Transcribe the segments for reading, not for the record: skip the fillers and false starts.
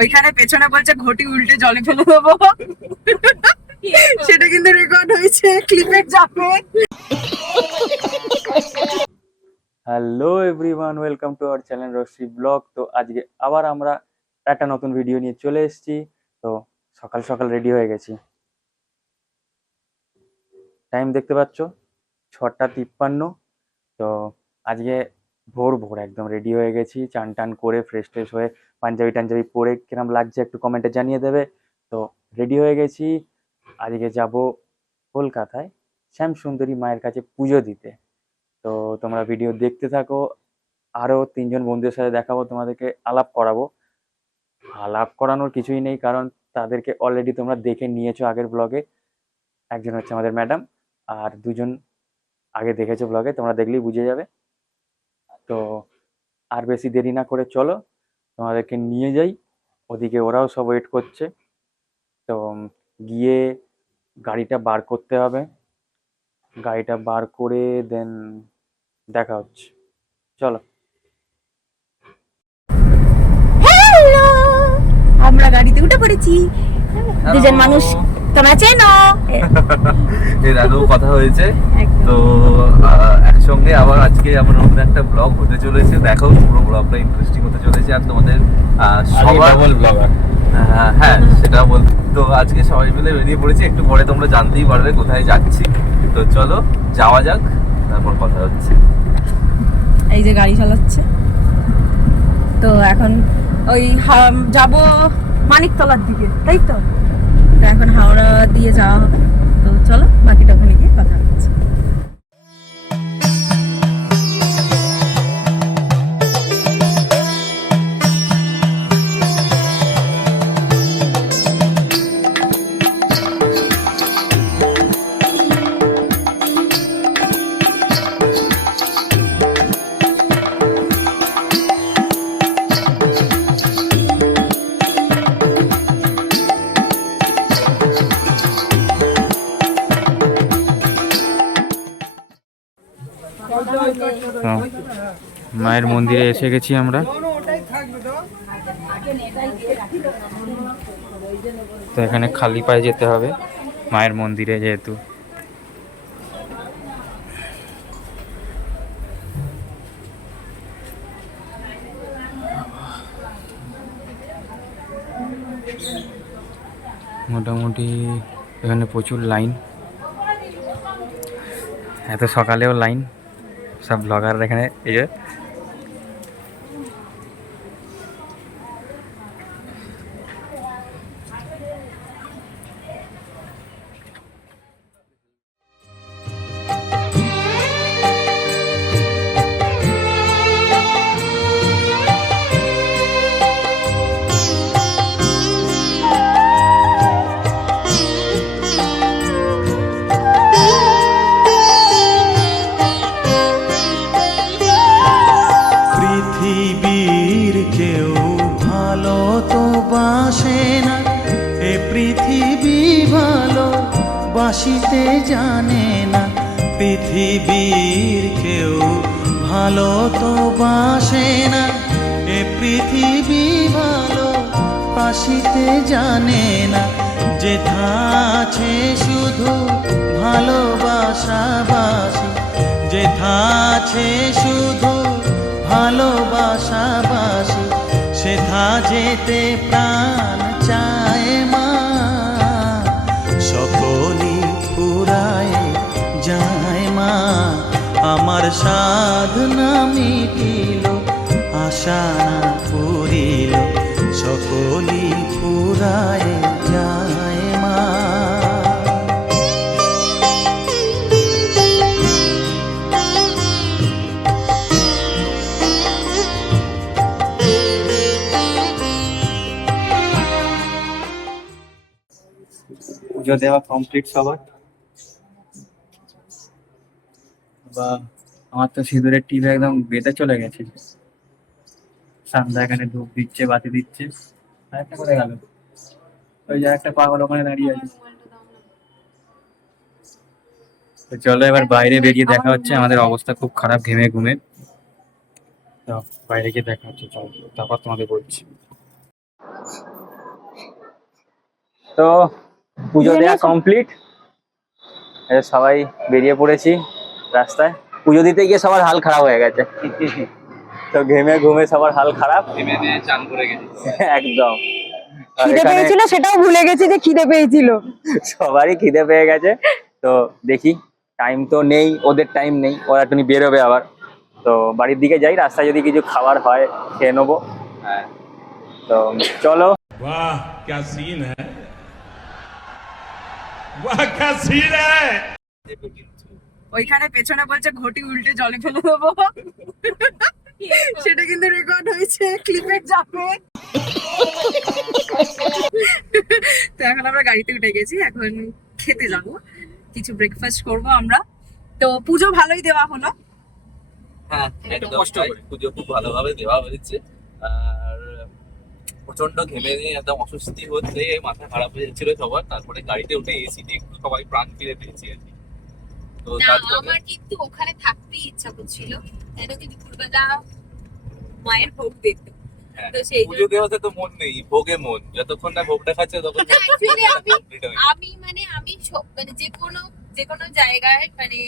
ওইখানে পেছনে বলছে ঘটি উল্টে জলে ফেলে দেবো, সেটা কিন্তু রেকর্ড হয়েছে, ক্লিপে যাবে। Hello everyone, welcome to our channel Rashmi blog. তো আজকে আবার আমরা একটা নতুন ভিডিও নিয়ে চলে এসেছি। তো সকাল সকাল রেডি হয়ে গেছি। টাইম দেখতে পাচ্ছ 6:53। তো আজকে ভোর ভোর একদম রেডি হয়ে গেছি, চান টান করে ফ্রেশ ট্রেশ হয়ে পাঞ্জাবি টাঞ্জাবি পরে কিরম লাগছে একটু কমেন্টে জানিয়ে দেবে। তো রেডি হয়ে গেছি, আজকে যাব কলকাতায় শ্যামসুন্দরী মায়ের কাছে পুজো দিতে। তো তোমরা ভিডিও দেখতে থাকো, আরও 3জন বন্ধুদের সাথে দেখাবো, তোমাদেরকে আলাপ করাবো। আলাপ করানোর কিছুই নেই, কারণ তাদেরকে অলরেডি তোমরা দেখে নিয়েছো আগের ব্লগে। একজন হচ্ছে আমাদের ম্যাডাম, আর 2জন আগে দেখেছো ব্লগে, তোমরা দেখলেই বুঝে যাবে। তো আর বেশি দেরি না করে চলো তোমাদেরকে নিয়ে যাই, ওদিকে ওরাও সব ওয়েট করছে। তো গিয়ে গাড়িটা বার করতে হবে, গাড়িটা বার করে দেন দেখা হচ্ছে, চলো। হ্যালো, আমরা গাড়িতে উঠে পড়েছি, দুজন মানুষ তোমরা চেনো, এর আগেও কথা হয়েছে। তো একসঙ্গে আবার আজকে আমার নতুন একটা ব্লগ হতে চলেছে। দেখো পুরো ব্লগটা ইন্টারেস্টিং হতে চলেছে। আর তোমাদের সবার ব্লগার, হ্যাঁ সেটা বল। তো আজকে সবাই মিলে বেরিয়ে পড়েছি, একটু পরে তোমরা জানতেই পারবে কোথায় যাচ্ছি। তো চলো যাওয়া যাক, তারপর কথা হচ্ছে। এই যে গাড়ি চালাচ্ছে। তো এখন ওই যাব মানিকতলার দিকে, তাই তো? তো এখন হাওড়া দিয়ে যাওয়া হবে। তো চলো বাকিটা ওখানে গিয়ে কথা হচ্ছে। মায়ের মন্দিরে এসে গেছি আমরা। তো এখানে খালি পায়ে যেতে হবে মায়ের মন্দিরে, যেহেতু মোটামুটি এখানে প্রচুর লাইন, এত সকালেও লাইন। সব ব্লগার এখানে এই যে পৃথিবীর কেউ ভালো তো বাসে না, এ পৃথিবী ভালো বাসিতে জানে না। পৃথিবীর কেউ ভালো তো বাসে না, এ পৃথিবী ভালো বাসিতে জানে না। যেথা আছে শুধু ভালোবাসাবাসি, যেথা আছে শুধু ভালোবাসাবাসি, সেথা যেতে প্রাণ চায় মা। সকলই ফুরায় যায় মা, আমার সাধনা মিটিল, আশা না পুরিল, সকলই ফুরায় যায় মা। পুজো দেওয়া কমপ্লিট সবার। বা আমার তো সিঁদুরের টিপ একদম বেঁধে চলে গেছে। সামনে এখানে ধূপ দিচ্ছে, বাতি দিচ্ছে, আর একটা করে গেল। ওই যে একটা পাগল ওখানে দাঁড়িয়ে আছে। তো চলো এবার বাইরে বেরিয়ে দেখা হচ্ছে, আমাদের অবস্থা খুব খারাপ ঘেমে ঘুমে। তো বাইরে গিয়ে দেখা হচ্ছে, চলো তারপর তোমাদের বলছি। তো পুজো দেওয়া কমপ্লিট, সবাই বেরিয়ে পড়েছি রাস্তায়। পুজো দিতে গিয়ে সবার হাল খারাপ হয়ে গেছে। তো ঘেমে ঘুমে সবার হাল খারাপ, নেমে নিয়ে চান করে গেছি একদম। আর খিদে এখানে পেয়েছিল, সেটাও ভুলে গেছি যে খিদে পেয়েছিল। সবারই খিদে পেয়ে গেছে। তো দেখি, টাইম তো নেই, ওদের টাইম নেই, ওরা একটু বেরোবে আবার। তো বাড়ির দিকে যাই, রাস্তায় যদি কিছু খাবার হয় খেয়ে নেবো। হ্যাঁ তো চলো। वाह क्या सीन है, वाह क्या सीन है। ওইখানে পেছনে বলছে ঘটি উল্টে জলে ফেলে দেবো, সেটা কিন্তু রেকর্ড হয়েছে, ক্লিপে যাবে। তো এখন আমরা গাড়িতে উঠে গেছি, এখন খেতে যাব, কিছু ব্রেকফাস্ট করব আমরা। তো পুজো ভালোই দেওয়া হলো। হ্যাঁ একদম কষ্ট করে পুজো খুব ভালোভাবে দেওয়া হয়েছে। আর প্রচন্ড ঘেমে নিয়ে একদম অস্বস্তি হচ্ছে, মাথা খারাপ হয়ে যাচ্ছিল সবার। তারপরে গাড়িতে উঠে এসি দিয়ে একটু সবাই প্রাণ ফিরে পেয়েছি আর কি। তো না তারপরে আমার কিন্তু ওখানে থাকতেই ইচ্ছা করছিল, কেন কি দুপুরবেলা মায়ের ভোগ দেখতে। হ্যাঁ, তো সেই পুজো দেওয়াতে তো মন নেই, ভোগে মন। যতক্ষণ না ভোগটা খাচ্ছে ততক্ষণ না, actually complete হয়নি। আমি মানে যে কোনো জায়গায় মানে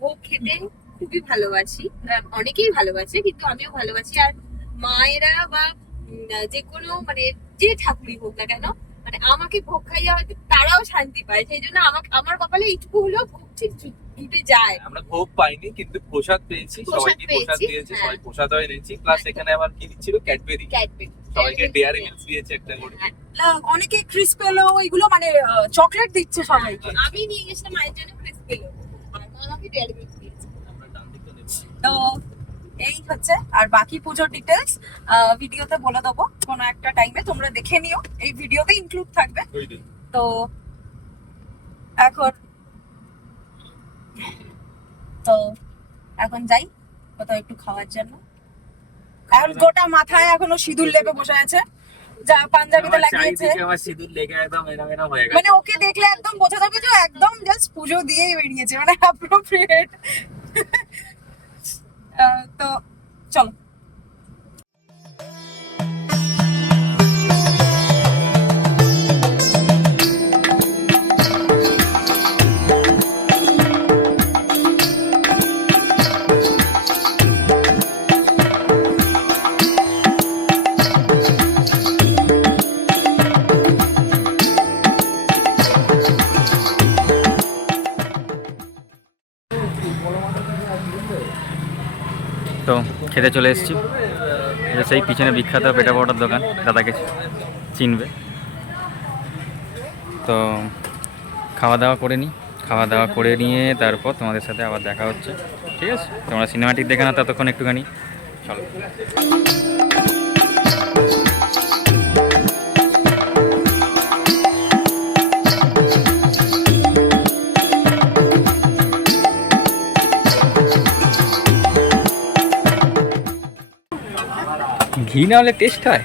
ভোগ খেতে খুবই ভালোবাসি, অনেকেই ভালোবাসে, কিন্তু আমিও ভালোবাসি। আর মায়েরা বা যে কোনো মানে যে ঠাকুরই হোক না কেন, মানে আমাকে ভোগ খাইয়ে হয়তো তারাও শান্তি পায়। সেই জন্য আমার কপালে এইটুকু হলেও ভোগ ঠিক জুটে যায়। আমরা ভোগ পাইনি কিন্তু প্রসাদ পেয়েছি, প্রসাদ সবাইকে প্রসাদ পেয়েছি, দিয়েছে, হ্যাঁ। সবাই প্রসাদ এনেছি। প্লাস একদম। এখানে আবার কি দিচ্ছিল, ক্যাডবেরি। ক্যাডবেরি সবাইকে ডেয়ারি মিল্ক দিয়েছে একটা করে। অনেকে ক্রিস্প পেলো, ওইগুলো মানে চকলেট দিচ্ছে সবাইকে। আমি নিয়ে গেছিলাম মায়ের জন্য ক্রিসপি লোক, আর মা আমাকে ডেয়ারি মিল্ক দিয়েছে। আমরা ডান দিকটা নেব। তো এই হচ্ছে, আর বাকি পুজোর ডিটেলস ভিডিওতে বলে দেবো কোনো একটা টাইমে, তোমরা দেখে নিও, এই ভিডিওতে ইনক্লুড থাকবে। ওই দিন। তো এখন যাই কোথাও একটু খাওয়ার জন্য। এখন গোটা মাথায় এখনো সিঁদুর লেপে বসে আছে, যা পাঞ্জাবিতে আমার লাগিয়েছে। চারিদিকে আমার সিঁদুর লেগে একদম এরম এরম হয়ে গেছে। মানে ওকে দেখলে একদম বোঝা যাবে যে ও একদম জাস্ট পুজো দিয়েই বেরিয়েছে, মানে অ্যাপ্রোপ্রিয়েট। তো চলো। তো খেতে চলে এসেছি, সেই পিছনে বিখ্যাত পেটা পরোটার দোকান, দাদাকে চিনবে। তো খাওয়া দাওয়া করে নিই, খাওয়া দাওয়া করে নিয়ে তারপর তোমাদের সাথে আবার দেখা হচ্ছে, ঠিক আছে? তোমরা সিনেমাটিক দেখে না ততক্ষণ একটুখানি, চলো। ঘি না হলে টেস্ট হয়?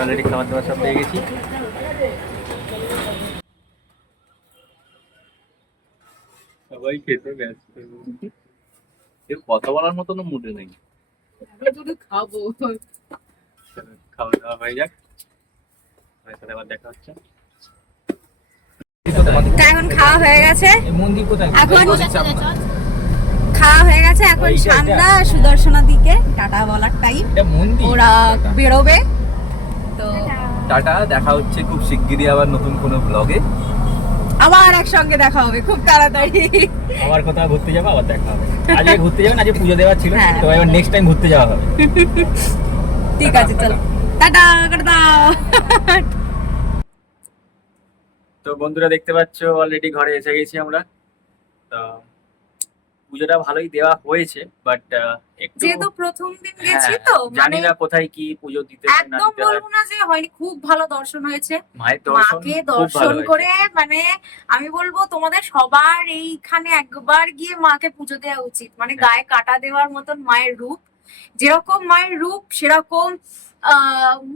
অলরেডি খাবার দাবার সব পেয়ে গেছি। সবাই খেতে ব্যস্ত, কেউ কথা বলার মতন মুডে নেই। খাবো। খাওয়া দাওয়া হয়ে যাক, তোমাদের সাথে আবার দেখা হচ্ছে। এখন খাওয়া হয়ে গেছে, এখন খাওয়া হয়ে গেছে, এখন সান্ধ্যা সুদর্শনার দিকে টাটা বলার টাইম, ওরা বেরোবে। তো টাটা, দেখা হচ্ছে খুব শিগগিরই আবার নতুন কোনো ব্লগে। আবার একসঙ্গে দেখা হবে খুব তাড়াতাড়ি। আবার কোথাও ঘুরতে যাবো, আবার দেখা হবে। আজকে ঘুরতে যাবেন, আজকে পুজো দেওয়ার ছিল, হ্যাঁ। তো এবার নেক্সট টাইম ঘুরতে যাওয়া হবে। ঠিক আছে, চলো টাটা করে দাও। তো বন্ধুরা দেখতে পাচ্ছ অলরেডি ঘরে এসে গেছি আমরা। তো পুজোটা ভালোই দেওয়া হয়েছে, বাট একটু যেহেতু প্রথম দিন হ্যাঁ, গেছি তো জানি মানে না কোথায় কি পুজো দিতে হয় না একদম দিতে হয়। বলবো না যে হয়নি, খুব ভালো দর্শন হয়েছে। মায়ের দর্শন মাকে খুব ভালো দর্শন হয়েছে। করে মানে আমি বলবো তোমাদের সবার এইখানে একবার গিয়ে মাকে পুজো দেওয়া উচিত। মানে হ্যাঁ। গায়ে কাটা দেওয়ার মতন মায়ের রূপ, যেরকম মায়ের রূপ সেরকম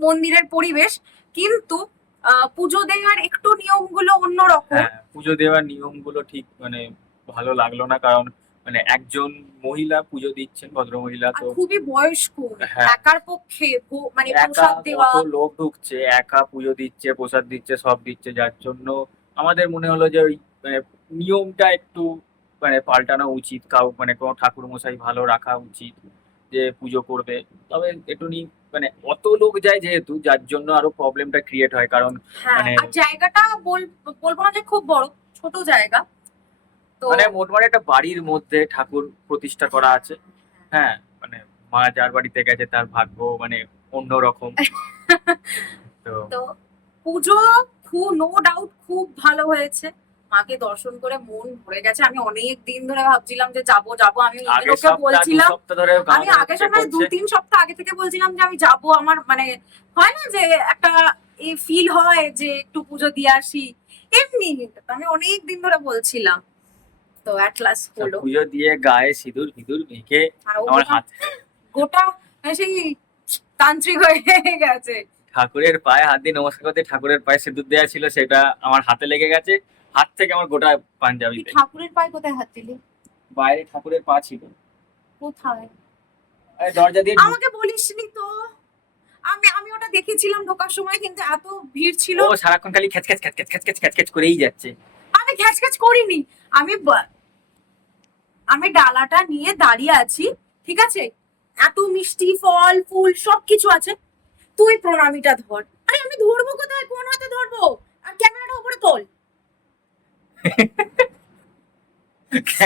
মন্দিরের পরিবেশ, কিন্তু পুজো দেওয়ার একটু নিয়মগুলো অন্যরকম। হ্যাঁ, পুজো দেওয়ার নিয়মগুলো ঠিক মানে ভালো লাগলো না, কারণ মানে একজন মহিলা পুজো দিচ্ছেন, ভদ্র মহিলা, আর তো খুবই বয়স্ক, হ্যাঁ। একার পক্ষে মানে একা প্রসাদ দেওয়া। কত লোক ঢুকছে, একা পুজো দিচ্ছে, প্রসাদ দিচ্ছে, সব দিচ্ছে, যার জন্য আমাদের মনে হলো যে ওই মানে নিয়মটা একটু মানে পাল্টানো উচিত, মানে কোনো ঠাকুর মশাই ভালো রাখা উচিত যে পুজো করবে। তবে একটু মানে অত লোক যায় যেহেতু, যার জন্য আরো প্রবলেমটা ক্রিয়েট হয়, কারণ হ্যাঁ, মানে আর জায়গাটা বলবো না যে খুব বড়, ছোট জায়গা তো। মানে মোটামুটি একটা বাড়ির মধ্যে ঠাকুর প্রতিষ্ঠা করা আছে। হ্যাঁ, মানে মা যার বাড়িতে গেছে তার ভাগ্য মানে অন্যরকম। তো তো পুজো নো ডাউট খুব ভালো হয়েছে। মাকে দর্শন করে মন ভরে গেছে। আমি অনেক দিন ধরে ভাবছিলাম যে যাবো যাবো, আমি আগের ওকে সপ্তাহ দু বলছিলাম, সপ্তাহ ধরে আমি আগে সময় 2-3 সপ্তাহ আগে থেকে বলছিলাম যে আমি যাব। আমার মানে হয় না যে একটা ফিল হয় যে একটু পুজো দিয়ে আসি, এমনি তো আমি অনেক দিন ধরে বলছিলাম। তো অ্যাট লাস্ট হলো। পুজো দিয়ে গায়ে সিঁদুর ফিঁদুর মেখে আর ও আমার হাত গোটা মানে সেই তান্ত্রিক হয়ে গেছে। ঠাকুরের পায়ে হাত দিয়ে নমস্কার করতে, ঠাকুরের পায়ে সিঁদুর দেওয়া ছিল, সেটা আমার হাতে লেগে গেছে, হাত থেকে আমার গোটা তুই পাঞ্জাবিতে। ঠাকুরের পায়ে কোথায় হাত দিলি? বাইরে ঠাকুরের পা ছিল, কোথায়? আরে দরজা দিয়ে আমাকে বলিসনি তো। আমি ওটা দেখেছিলাম ঢোকার সময়, কিন্তু এত ভিড় ছিল। ও সারাক্ষণ খালি খ্যাচ খ্যাচ খ্যাচ খ্যাচ খ্যাচ খ্যাচ খ্যাচ খ্যাচ করেই যাচ্ছে। আমি ঘ্যাচ ঘ্যাচ করিনি। আমি ডালাটা নিয়ে দাঁড়িয়ে আছি, ঠিক আছে, এত মিষ্টি ফল ফুল সবকিছু আছে, তুই প্রণামীটা ধর। আরে আমি ধরবো কোথায়, কোন হাতে ধরবো? আর ক্যামেরাটা উপরে তোল।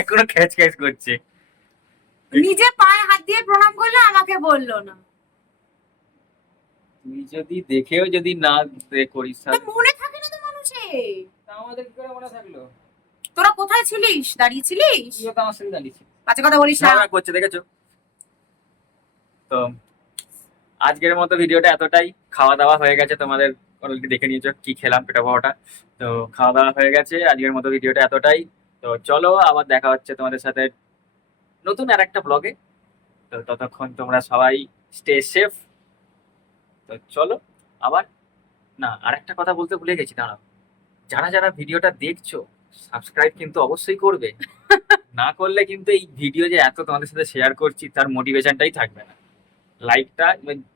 এখনো খ্যাচ খ্যাচ করছে। নিজে পায়ে হাত দিয়ে প্রণাম করলো, আমাকে বললো না। তুই যদি দেখেও যদি না করিস তো মনে থাকে না তো মানুষের। তা আমাদের কি করে মনে থাকলো? তোরা কোথায় ছিলিস? দাঁড়িয়ে ছিলিস? তুইও তো আমার সাথে দাঁড়িয়েছিস। বাজে কথা বলিস না। ঝগড়া করছে দেখেছো তো। আজকের মতো ভিডিওটা এতটাই। খাওয়া দাওয়া হয়ে গেছে, তোমাদের অলরেডি দেখে নিয়েছো কি খেলাম, পেটা পাওয়াটা। তো খাওয়া দাওয়া হয়ে গেছে, আজকের মতো ভিডিওটা এতটাই। তো চলো আবার দেখা হচ্ছে তোমাদের সাথে নতুন আর একটা ব্লগে। তো ততক্ষণ তোমরা সবাই স্টে সেফ। তো চলো আবার, না আর একটা কথা বলতে ভুলে গেছি, দাঁড়াও। যারা যারা ভিডিওটা দেখছো সাবস্ক্রাইব কিন্তু অবশ্যই করবে। না করলে কিন্তু এই ভিডিও যে এত তোমাদের সাথে শেয়ার করছি তার মোটিভেশনটাই থাকবে না।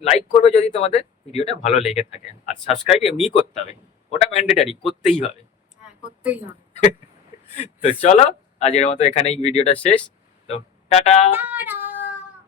লাইক করবে যদি তোমাদের ভিডিওটা ভালো লেগে থাকে, আর সাবস্ক্রাইব এমনি করতে হবে, ওটা ম্যান্ডেটারি, করতেই হবে। হ্যাঁ, করতেই হবে। তো চলো আজকের মতো এখানেই ভিডিওটা শেষ। তো টাটা। টাটা।